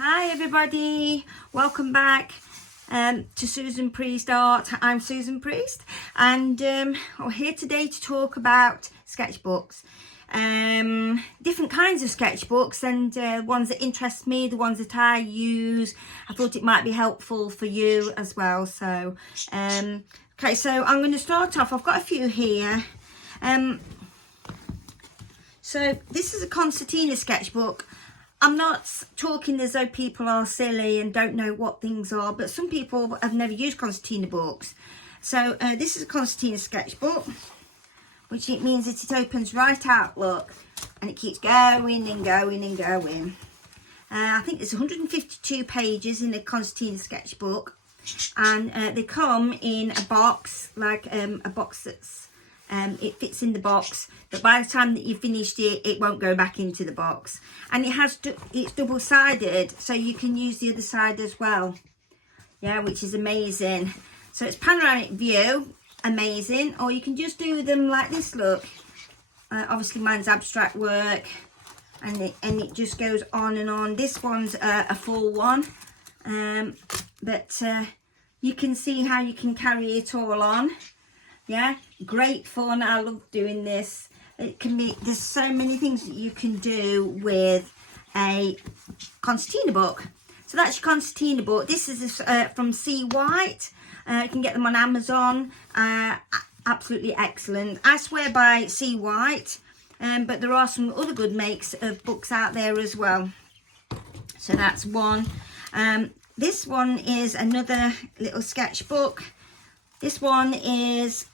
Hi everybody, welcome back to Susan Priest Art. I'm Susan Priest and we're here today to talk about sketchbooks. Different kinds of sketchbooks and ones that interest me, the ones that I use. I thought it might be helpful for you as well. So, okay, so I'm going to start off. I've got a few here. So this is a Concertina sketchbook. I'm not talking as though people are silly and don't know what things are, but some people have never used Concertina books. So this is a Concertina sketchbook, which it means that it opens right out, look, and it keeps going and going and going. I think there's 152 pages in a Concertina sketchbook, and they come in a box, like a box that's it fits in the box, but by the time that you've finished it, it won't go back into the box. And it's double-sided, so you can use the other side as well. Yeah, which is amazing. So it's panoramic view, amazing. Or you can just do them like this, look. Obviously mine's abstract work, and it just goes on and on. This one's a full one, but you can see how you can carry it all on. Yeah, great fun. I love doing this. It can be, there's so many things that you can do with a Concertina book. So that's your Concertina book. This is from C. White. You can get them on Amazon. Absolutely excellent. I swear by C. White, but there are some other good makes of books out there as well. So that's one. This one is another little sketchbook. This one is,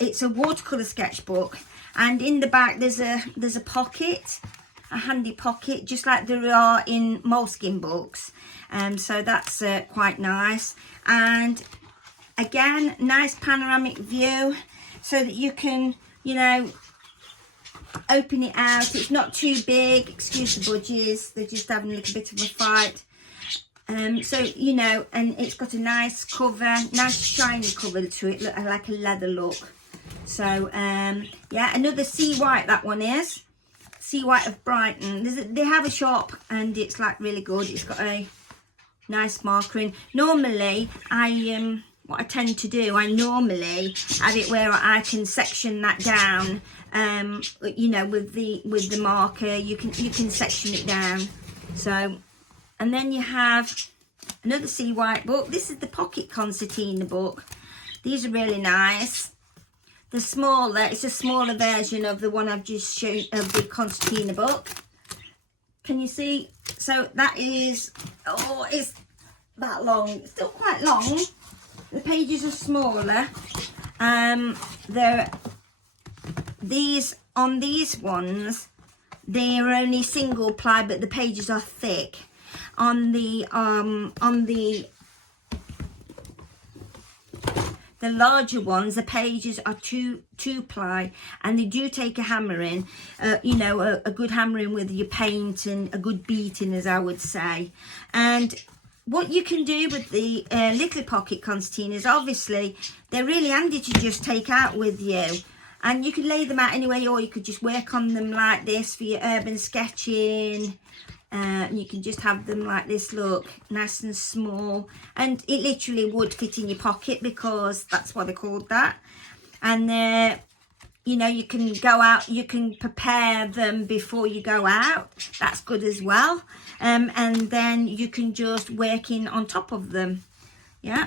it's a watercolor sketchbook, and in the back there's a pocket, a handy pocket, just like there are in Moleskine books. So that's quite nice. And again, nice panoramic view, so that you can, you know, open it out. It's not too big. Excuse the budgies, they're just having a little bit of a fight. So, you know, and it's got a nice cover, nice shiny cover to it, look like a leather look. So, yeah, another C. White, that one is. C. White of Brighton. They have a shop and it's like really good. It's got a nice marker in. Normally, what I tend to do, I normally have it where I can section that down, you know, with the marker. You can section it down. So, and then you have another C. White book. This is the pocket Concertina book. These are really nice. The smaller, it's a smaller version of the one I've just shown, of the Concertina book. Can you see? So that is, oh, it's that long. It's still quite long. The pages are smaller. On these ones, they are only single ply, but the pages are thick. On the larger ones, the pages are two ply, and they do take a hammering, you know, a good hammering with your paint and a good beating, as I would say. And what you can do with the little pocket concertinas, obviously they're really handy to just take out with you, and you could lay them out anyway, or you could just work on them like this for your urban sketching. You can just have them like this, look, nice and small, and it literally would fit in your pocket because that's why they called that. And you know, you can go out, you can prepare them before you go out. That's good as well. And then you can just work in on top of them. Yeah.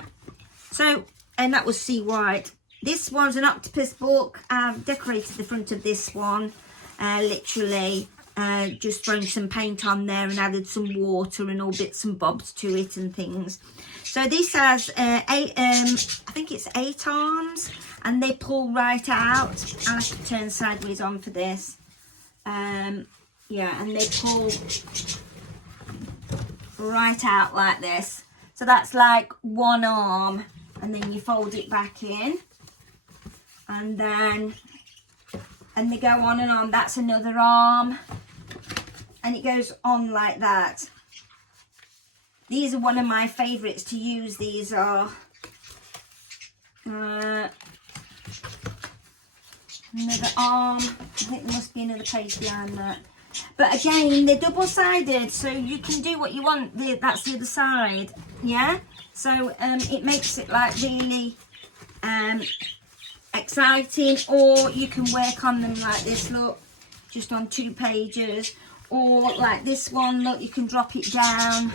So, and that was C. White. This one's an Octopus book. I've decorated the front of this one, literally. Just thrown some paint on there and added some water and all bits and bobs to it and things. So this has I think it's 8 arms, and they pull right out. I have to turn sideways on for this. Yeah, and they pull right out like this. So that's like one arm, and then you fold it back in, and then they go on and on. That's another arm. And it goes on like that. These are one of my favourites to use. These are another arm. I think there must be another page behind that. But again, they're double-sided, so you can do what you want. That's the other side, yeah? So it makes it like really exciting, or you can work on them like this, look, just on 2 pages, or like this one, look, you can drop it down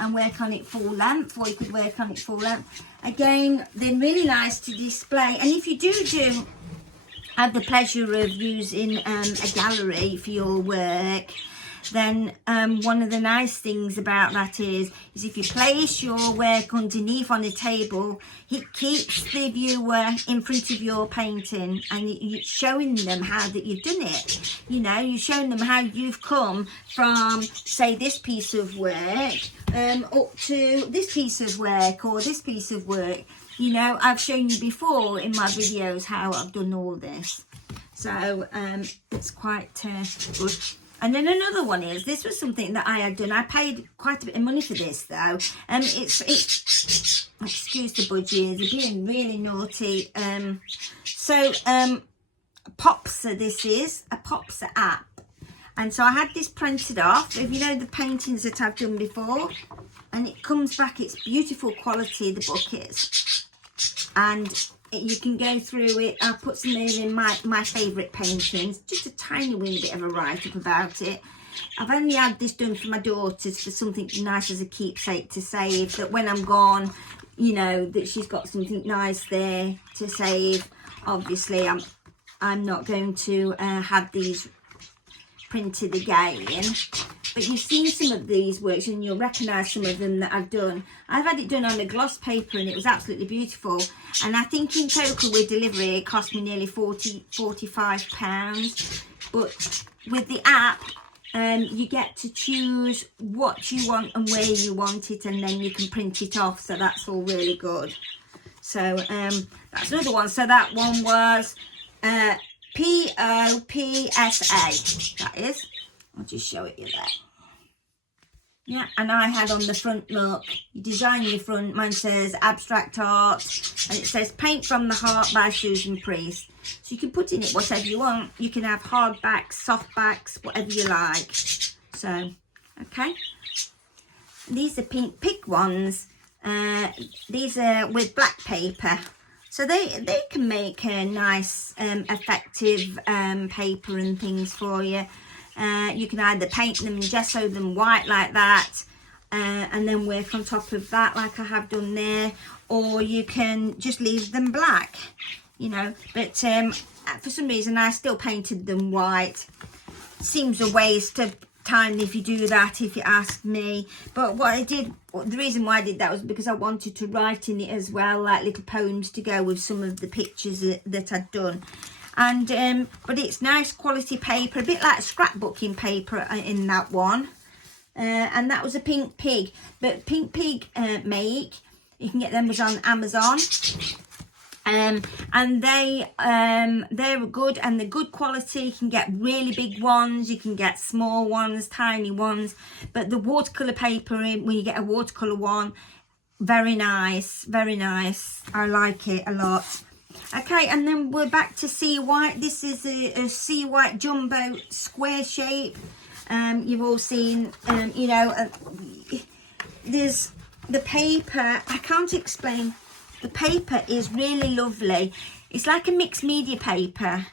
and work on it full length, or you could work on it full length. Again, they're really nice to display, and if you do have the pleasure of using a gallery for your work, then one of the nice things about that is if you place your work underneath on a table, it keeps the viewer in front of your painting, and you're showing them how that you've done it. You know, you're showing them how you've come from, say, this piece of work up to this piece of work, or this piece of work. You know, I've shown you before in my videos how I've done all this. So it's quite good. And then another one is, this was something that I had done. I paid quite a bit of money for this though. It's excuse the budgies, they're being really naughty. Popsa, this is a Popsa app. And so I had this printed off, if you know the paintings that I've done before, and it comes back, it's beautiful quality, the book is. And you can go through it. I'll put some in my favourite paintings, just a tiny wee bit of a write-up about it. I've only had this done for my daughters, for something nice as a keepsake to save, that when I'm gone, you know, that she's got something nice there to save. Obviously, I'm not going to have these printed again, but you've seen some of these works and you'll recognise some of them that I've done. I've had it done on a gloss paper and it was absolutely beautiful, and I think in total with delivery it cost me nearly £45. But with the app you get to choose what you want and where you want it, and then you can print it off, so that's all really good. So that's another one. So that one was POPSA, that is. I'll just show it you there. Yeah, and I had on the front, look, you design your front, mine says abstract art, and it says paint from the heart by Susan Priest. So you can put in it whatever you want. You can have hardbacks, softbacks, whatever you like. So, okay. These are pink pig ones. These are with black paper. So they can make a nice effective paper and things for you. You can either paint them and gesso them white like that, and then work on top of that like I have done there, or you can just leave them black, you know. But for some reason I still painted them white. Seems a waste of time if you do that, if you ask me. But what I did, the reason why I did that was because I wanted to write in it as well, like little poems to go with some of the pictures that I'd done. And but it's nice quality paper, a bit like scrapbooking paper in that one. And that was a pink pig. But pink pig make, you can get them on Amazon. And they're good, and they're good quality. You can get really big ones, you can get small ones, tiny ones. But the watercolour paper, when you get a watercolour one, very nice, very nice. I like it a lot. Okay, and then we're back to sea white. This is a sea white jumbo square shape. You've all seen, you know, there's the paper. I can't explain. The paper is really lovely. It's like a mixed media paper.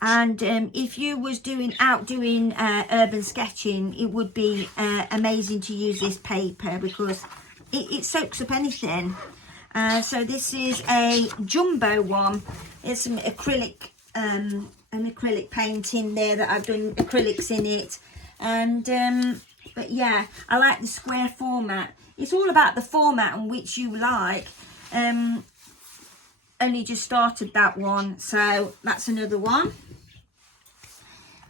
And if you was doing urban sketching, it would be amazing to use this paper because it soaks up anything. So this is a jumbo one. It's some acrylic, an acrylic painting there that I've done acrylics in it. And but yeah, I like the square format. It's all about the format on which you like. Only just started that one, so that's another one.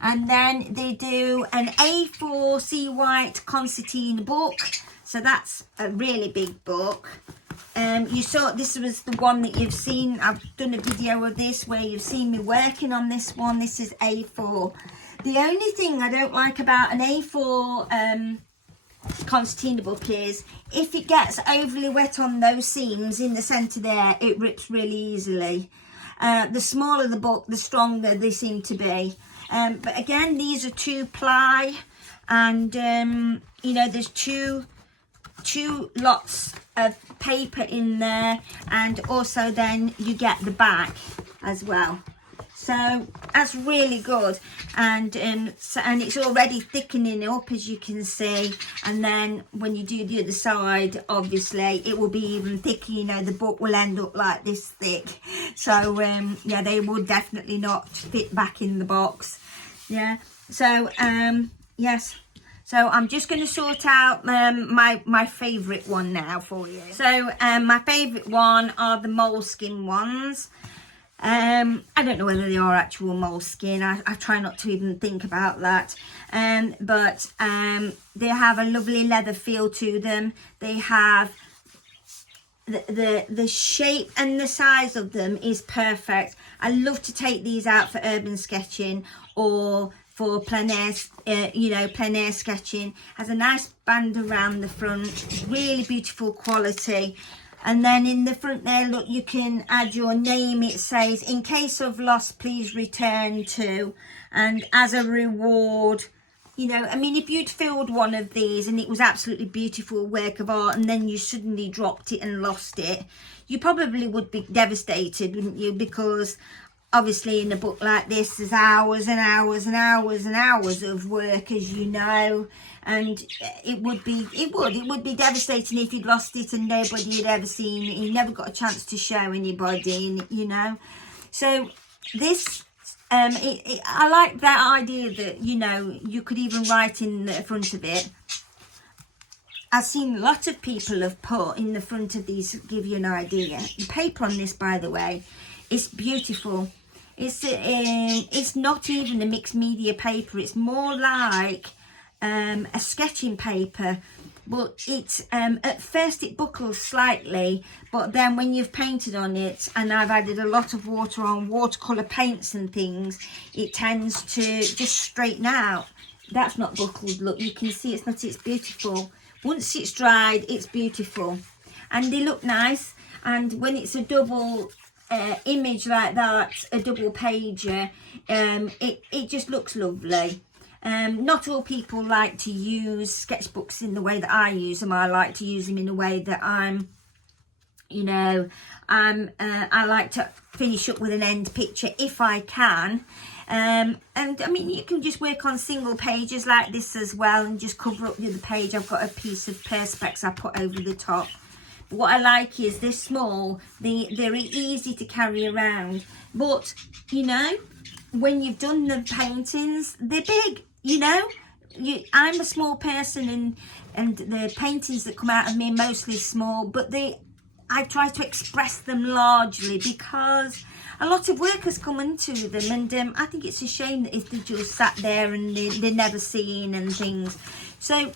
And then they do an A4 sea white Concertina book. So that's a really big book. You saw this was the one that you've seen. I've done a video of this where you've seen me working on this one. This is A4. The only thing I don't like about an A4 Concertina book is if it gets overly wet on those seams in the centre there, it rips really easily. The smaller the book, the stronger they seem to be. But again, these are 2-ply, and you know, there's two lots of paper in there, and also then you get the back as well. So that's really good, and it's already thickening up, as you can see. And then when you do the other side, obviously it will be even thicker. You know, the book will end up like this thick. So yeah, they would definitely not fit back in the box. Yeah. So yes. So I'm just going to sort out my favourite one now for you. So my favourite one are the Moleskine ones. I don't know whether they are actual Moleskine. I try not to even think about that. But they have a lovely leather feel to them. They have the shape and the size of them is perfect. I love to take these out for urban sketching or for plein air, you know, plein air sketching. Has a nice band around the front, really beautiful quality. And then in the front there, look, you can add your name. It says, in case of loss, please return to. And as a reward, you know, I mean, if you'd filled one of these and it was absolutely beautiful work of art, and then you suddenly dropped it and lost it, you probably would be devastated, wouldn't you? Because obviously in a book like this, there's hours and hours and hours and hours of work, as you know. And it would be devastating if you'd lost it and nobody had ever seen it. You never got a chance to show anybody, you know. So this, I like that idea that, you know, you could even write in the front of it. I've seen lots of people have put in the front of these, to give you an idea. The paper on this, by the way, is beautiful. It's not even a mixed media paper. It's more like a sketching paper, but it's at first it buckles slightly, but then when you've painted on it, and I've added a lot of water on watercolor paints and things, it tends to just straighten out. That's not buckled, look, you can see it's beautiful. Once it's dried, it's beautiful, and they look nice. And when it's a double image like that, a double pager, it just looks lovely. Not all people like to use sketchbooks in the way that I use them. I like to use them in a way that I'm, you know, I like to finish up with an end picture if I can. And I mean, you can just work on single pages like this as well and just cover up the other page. I've got a piece of perspex I put over the top. But what I like is they're small, they're very easy to carry around. But, you know, when you've done the paintings, they're big. You know, I'm a small person, and the paintings that come out of me are mostly small, but I try to express them largely because a lot of work has come into them, and I think it's a shame that if they just sat there and they're never seen and things. So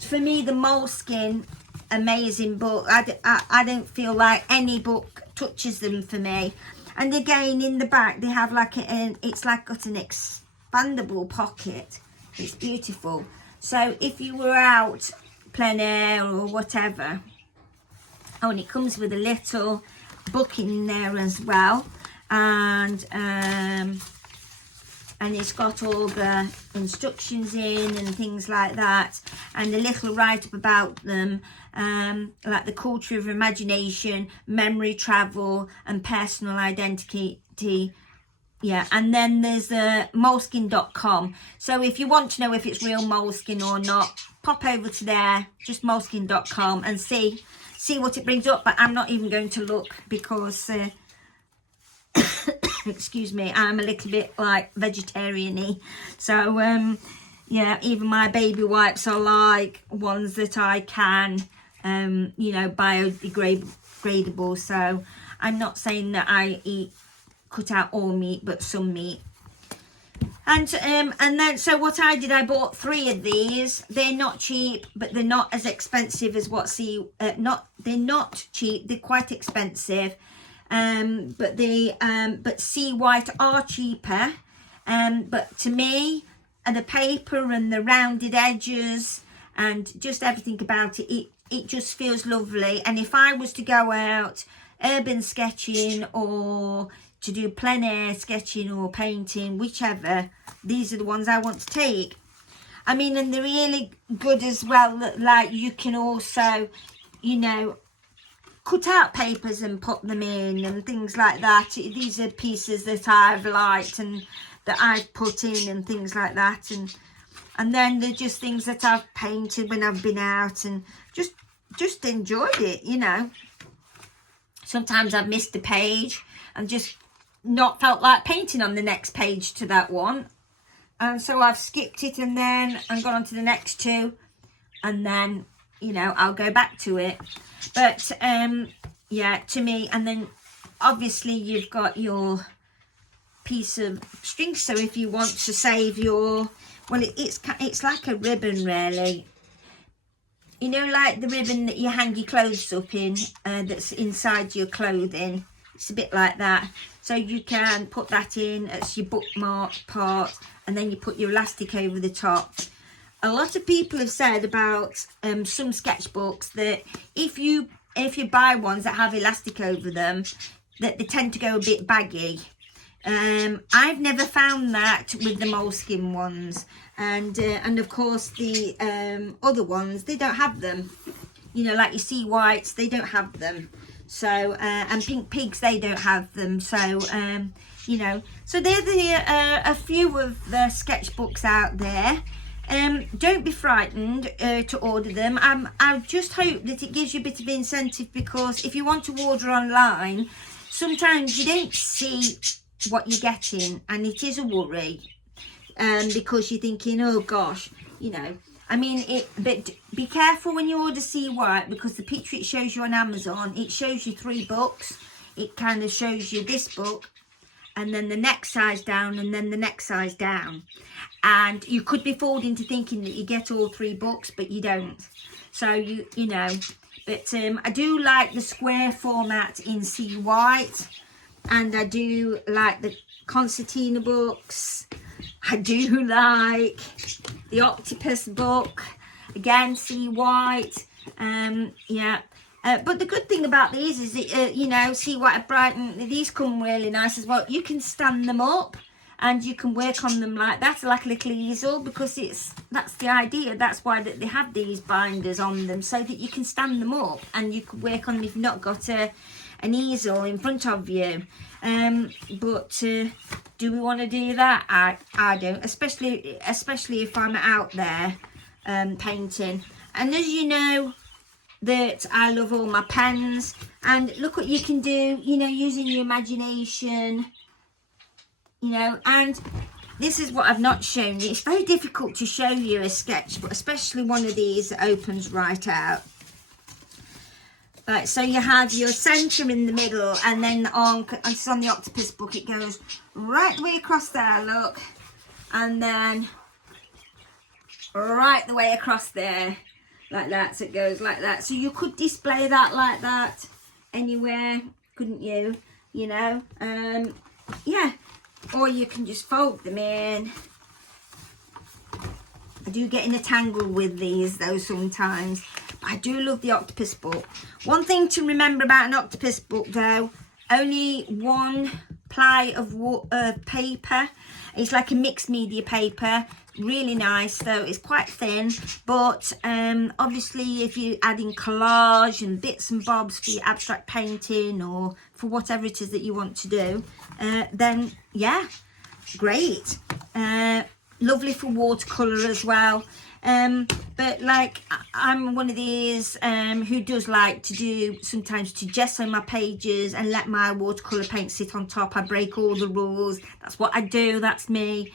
for me, the Moleskine, amazing book. I don't feel like any book touches them for me. And again, in the back they have like it's like got an expandable pocket. It's beautiful. So if you were out plein air or whatever, oh, and it comes with a little book in there as well, and it's got all the instructions in and things like that, and a little write-up about them, like the culture of imagination, memory travel, and personal identity. Yeah, and then there's Moleskine.com. So if you want to know if it's real Moleskine or not, pop over to there, just Moleskine.com, and see what it brings up. But I'm not even going to look because excuse me, I'm a little bit like vegetarian-y. So yeah, even my baby wipes are like ones that I can you know, biodegradable. So I'm not saying that I cut out all meat, but some meat. And then so what I did, I bought 3 of these. They're not cheap, but they're not as expensive as what they're not cheap, they're quite expensive. But sea white are cheaper. But to me, the paper and the rounded edges and just everything about it, it just feels lovely. And if I was to go out urban sketching or to do plein air sketching or painting, whichever, these are the ones I want to take. I mean, and they're really good as well, like you can also, you know, cut out papers and put them in and things like that. These are pieces that I've liked and that I've put in and things like that, and then they're just things that I've painted when I've been out and just enjoyed it, you know. Sometimes I've missed a page and just not felt like painting on the next page to that one, and so I've skipped it and then and gone on to the next two, and then, you know, I'll go back to it. But yeah, to me, and then obviously you've got your piece of string, so if you want to save your, well, it's like a ribbon really, you know, like the ribbon that you hang your clothes up in, that's inside your clothing. It's a bit like that, so you can put that in as your bookmark part, and then you put your elastic over the top. A lot of people have said about some sketchbooks that if you buy ones that have elastic over them, that they tend to go a bit baggy. I've never found that with the Moleskine ones, and of course the other ones, they don't have them. You know, like your Sea Whites, they don't have them. So and Pink Pigs, they don't have them. So you know, so they're a few of the sketchbooks out there. Don't be frightened to order them. I just hope that it gives you a bit of incentive, because if you want to order online, sometimes you don't see what you're getting, and it is a worry, because you're thinking, oh gosh, you know, I mean, but be careful when you order Sea White, because the picture it shows you on Amazon, it shows you 3 books. It kind of shows you this book, and then the next size down, and then the next size down, and you could be fooled into thinking that you get all 3 books, but you don't. So you know, but I do like the square format in Sea White, and I do like the Concertina books. I do like the Octopus book, again Sea White. Yeah, but the good thing about these is that you know, Sea White at Brighton, these come really nice as well. You can stand them up and you can work on them like that, like a little easel, because that's the idea. That's why that they have these binders on them, so that you can stand them up and you can work on them if you've not got an easel in front of you. But do we want to do that? I don't, especially if I'm out there painting. And as you know, that I love all my pens, and look what you can do, you know, using your imagination, you know. And this is what I've not shown you. It's very difficult to show you a sketch, but especially one of these that opens right out. Right, so you have your centre in the middle, and then it's on the Octopus book, it goes right the way across there, look, and then right the way across there, like that. So it goes like that. So you could display that like that anywhere, couldn't you? You know, yeah. Or you can just fold them in. I do get in a tangle with these though sometimes. I do love the Octopus book. One thing to remember about an Octopus book though, only 1 ply of paper. It's like a mixed media paper, really nice though. It's quite thin, but obviously if you add in collage and bits and bobs for your abstract painting or for whatever it is that you want to do, then yeah, great. Lovely for watercolour as well. But like I'm one of these who does like to do sometimes to gesso my pages and let my watercolour paint sit on top. I break all the rules. That's what I do. That's me.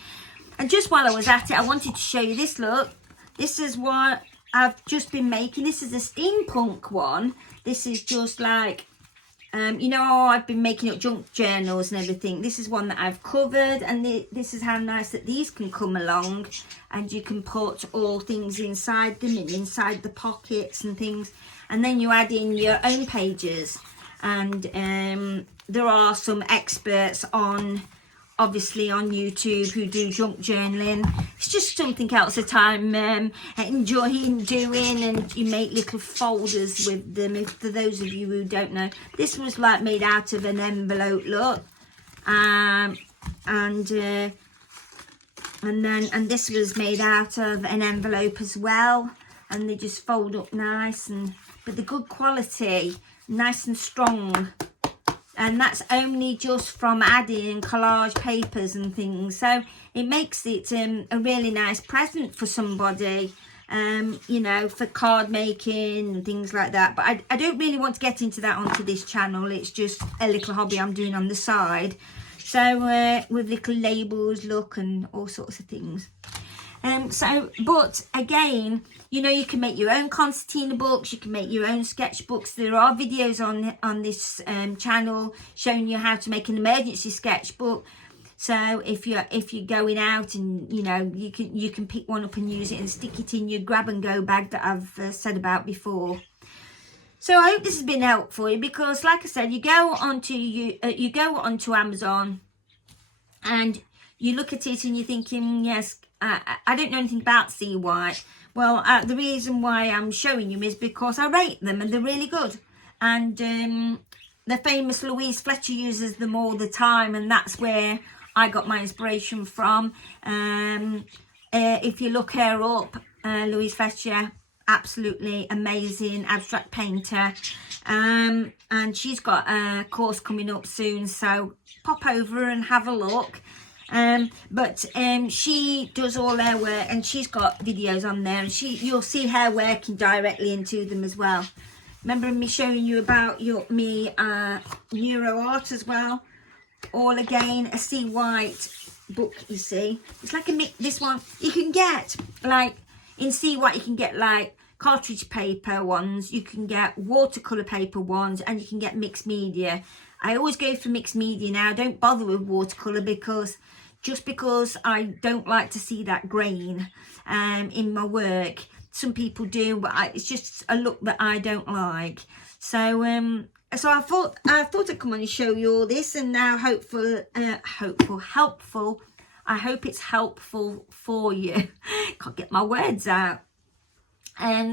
And just while I was at it, I wanted to show you this. Look, this is what I've just been making. This is a steampunk one. This is just like you know, I've been making up junk journals and everything. This is one that I've covered, and this is how nice that these can come along, and you can put all things inside them and inside the pockets and things, and then you add in your own pages. And there are some experts obviously on YouTube who do junk journaling. It's just something else that I'm enjoying doing, and you make little folders with them. If for those of you who don't know, this was like made out of an envelope, look, and this was made out of an envelope as well, and they just fold up nice, but the good quality, nice and strong, and that's only just from adding collage papers and things, so it makes it a really nice present for somebody, you know, for card making and things like that. But I don't really want to get into that onto this channel. It's just a little hobby I'm doing on the side. So with little labels, look, and all sorts of things. But again, you know, you can make your own concertina books, you can make your own sketchbooks. There are videos on this channel showing you how to make an emergency sketchbook. So if you're going out, and you know, you can pick one up and use it and stick it in your grab and go bag that I've said about before. So I hope this has been helpful for you, because like I said, you go onto Amazon and you look at it and you're thinking, yes, I don't know anything about sea white. Well, the reason why I'm showing you is because I rate them and they're really good. And the famous Louise Fletcher uses them all the time, and that's where I got my inspiration from. If you look her up, Louise Fletcher, absolutely amazing abstract painter, and she's got a course coming up soon, so pop over and have a look. But she does all her work, and she's got videos on there, and you'll see her working directly into them as well. Remember me showing you about me neuro art as well? All again a sea white book, you see. It's like a mix. This one you can get, like in sea white, you can get like cartridge paper ones, you can get watercolor paper ones, and you can get mixed media. I always go for mixed media now. I don't bother with watercolor because I don't like to see that grain in my work. Some people do, but it's just a look that I don't like. So I thought I'd come on and show you all this, and now helpful. I hope it's helpful for you. Can't get my words out.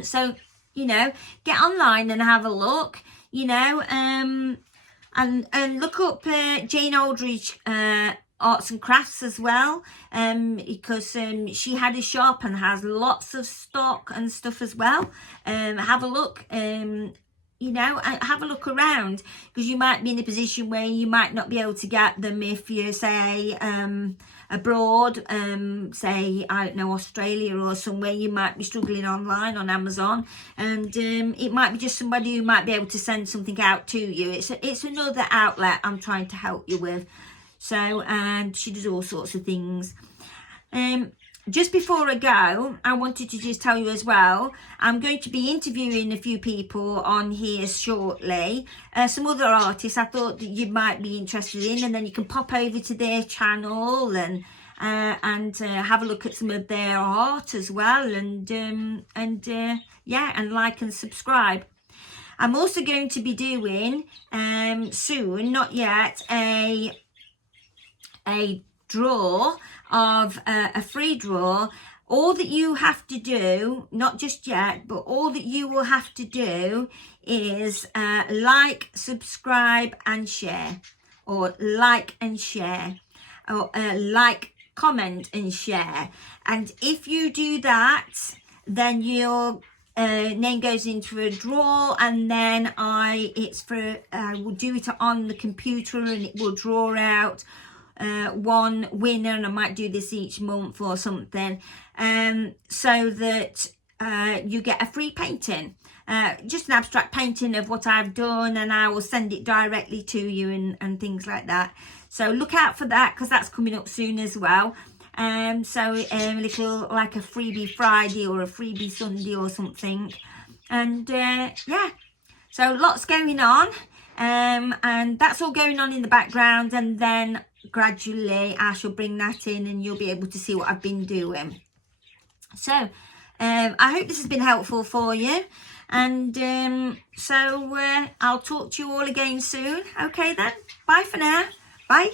So, you know, get online and have a look, you know, and look up Jane Aldridge Arts and Crafts as well, because she had a shop and has lots of stock and stuff as well. Have a look, you know, have a look around, because you might be in a position where you might not be able to get them if you say abroad, say, I don't know, Australia or somewhere. You might be struggling online on Amazon, and it might be just somebody who might be able to send something out to you. It's another outlet I'm trying to help you with. So, and she does all sorts of things. Just before I go, I wanted to just tell you as well, I'm going to be interviewing a few people on here shortly. Some other artists I thought that you might be interested in, and then you can pop over to their channel and have a look at some of their art as well, and yeah, and like and subscribe. I'm also going to be doing soon, not yet, a draw of a free draw. All that you have to do, not just yet, but all that you will have to do is like, subscribe and share, or like and share, or like, comment and share. And if you do that, then your name goes into a draw, and then I will do it on the computer, and it will draw out one winner, and I might do this each month or something, so that you get a free painting, just an abstract painting of what I've done, and I will send it directly to you and things like that. So look out for that, because that's coming up soon as well. So a little like a freebie Friday or a freebie Sunday or something, and yeah, so lots going on, and that's all going on in the background, and then gradually I shall bring that in, and you'll be able to see what I've been doing. So I hope this has been helpful for you, and so I'll talk to you all again soon. Okay then, bye for now. Bye.